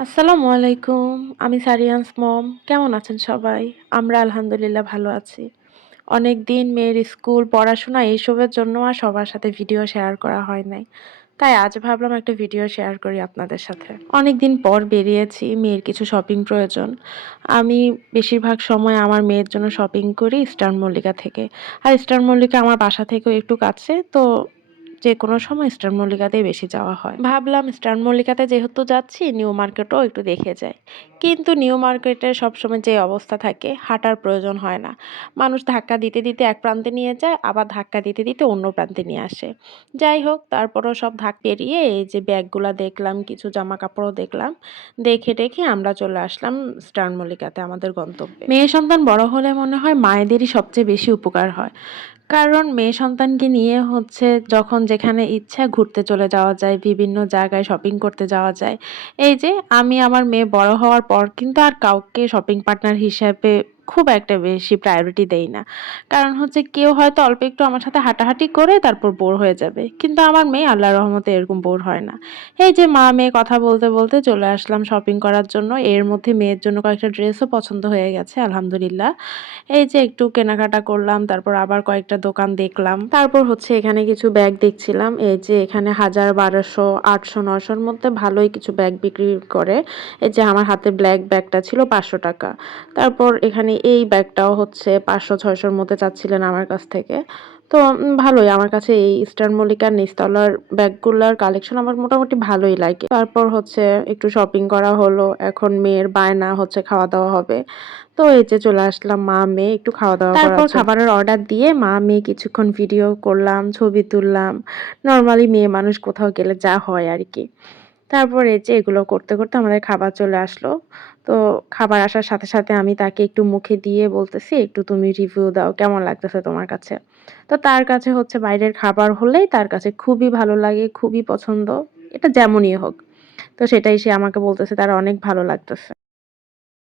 আসসালামু আলাইকুম। আমি সারিয়ানস মম। কেমন আছেন সবাই? আমরা আলহামদুলিল্লাহ ভালো আছি। অনেকদিন মেয়ের স্কুল, পড়াশোনা এসবের জন্য আর সবার সাথে ভিডিও শেয়ার করা হয় নাই। তাই আজ ভাবলাম একটা ভিডিও শেয়ার করি আপনাদের সাথে। অনেকদিন পর বেরিয়েছি, মেয়ের কিছু শপিং প্রয়োজন। আমি বেশিরভাগ সময় আমার মেয়ের জন্য শপিং করি ইস্টার্ন মল্লিকা থেকে। আর ইস্টার্ন মল্লিকা আমার বাসা থেকেও একটু কাছে, তো যেকোনো সময় ইস্টার্ন মল্লিকাতেই বেশি যাওয়া হয়। ভাবলাম ইস্টার্ন মল্লিকাতে যেহেতু যাচ্ছি, নিউ মার্কেটও একটু দেখে যাই। কিন্তু নিউ মার্কেটে সবসময় যে অবস্থা থাকে, হাঁটার প্রয়োজন হয় না। মানুষ ধাক্কা দিতে দিতে এক প্রান্তে নিয়ে যায়, আবার ধাক্কা দিতে দিতে অন্য প্রান্তে নিয়ে আসে। যাই হোক, তারপরও সব ধাক পেরিয়ে এই যে ব্যাগগুলা দেখলাম, কিছু জামা কাপড়ও দেখলাম। দেখে টেখে আমরা চলে আসলাম ইস্টার্ন মল্লিকাতে, আমাদের গন্তব্যে। মেয়ে সন্তান বড় হলে মনে হয় মায়েদেরই সবচেয়ে বেশি উপকার হয়। কারণ মেয়ে সন্তানকে নিয়ে যখন যেখানে ইচ্ছা ঘুরতে চলে যাওয়া যায়, বিভিন্ন জায়গায় শপিং করতে যাওয়া যায়। এই যে আমি আমার মেয়ে বড় হওয়ার পর কিন্তু আর কাউকে শপিং পার্টনার হিসেবে খুব একটা বেশি প্রায়োরিটি দেই না। কারণ কেউ হয়তো অল্প একটু আমার সাথে হাঁটাহাঁটি করে তারপর বোর হয়ে যাবে। কিন্তু আমার মেয়ে আল্লাহর রহমতে এরকম বোর হয় না। এই যে মা মেয়ে কথা বলতে বলতে চলে আসলাম শপিং করার জন্য। এর মধ্যে মেয়ের জন্য কয়েকটা ড্রেসও পছন্দ হয়ে গেছে আলহামদুলিল্লাহ। এই যে একটু কেনাকাটা করলাম, তারপর আবার কয়েকটা দোকান দেখলাম। তারপর এখানে কিছু ব্যাগ দেখছিলাম। এই যে এখানে 1000, 1200, 800, 900 র মধ্যে ভালোই কিছু ব্যাগ বিক্রি করে। এই যে আমার হাতে ব্ল্যাক ব্যাগটা ছিল 500 টাকা। তারপর এখানে এই ব্যাগটাও 500, 600 র মধ্যে চাচ্ছিলেন আমার কাছ থেকে। তো ভালোই আমার কাছে এই ইস্টার্ন মল্লিকার নিচতলার ব্যাগগুলার কালেকশন আমার মোটামুটি ভালোই লাগে। তারপর একটু শপিং করা হলো। এখন মেয়ের বায়না খাওয়া-দাওয়া হবে। তো এই যে চলে আসলাম মা মেয়ে একটু খাওয়া-দাওয়া করার জন্য। তারপর খাবারের অর্ডার দিয়ে মা মেয়ে কিছুক্ষণ ভিডিও করলাম, ছবি তুললাম। নরমালি মেয়ে মানুষ কোথাও গেলে যা হয় আরকি। তারপর এই যে এগুলো করতে করতে আমাদের খাবার চলে আসলো। তো খাবার আসার সাথে সাথে আমি তাকে একটু মুখে দিয়ে বলতেছি, "একটু তুমি রিভিউ দাও। কেমন লাগতেছে তোমার কাছে?" তো তার কাছে বাইরের খাবার হলেই তার কাছে খুবই ভালো লাগে, খুবই পছন্দ। এটা যেমনই হোক। তো সেটাই সে আমাকে বলতেছে তার অনেক ভালো লাগতেছে।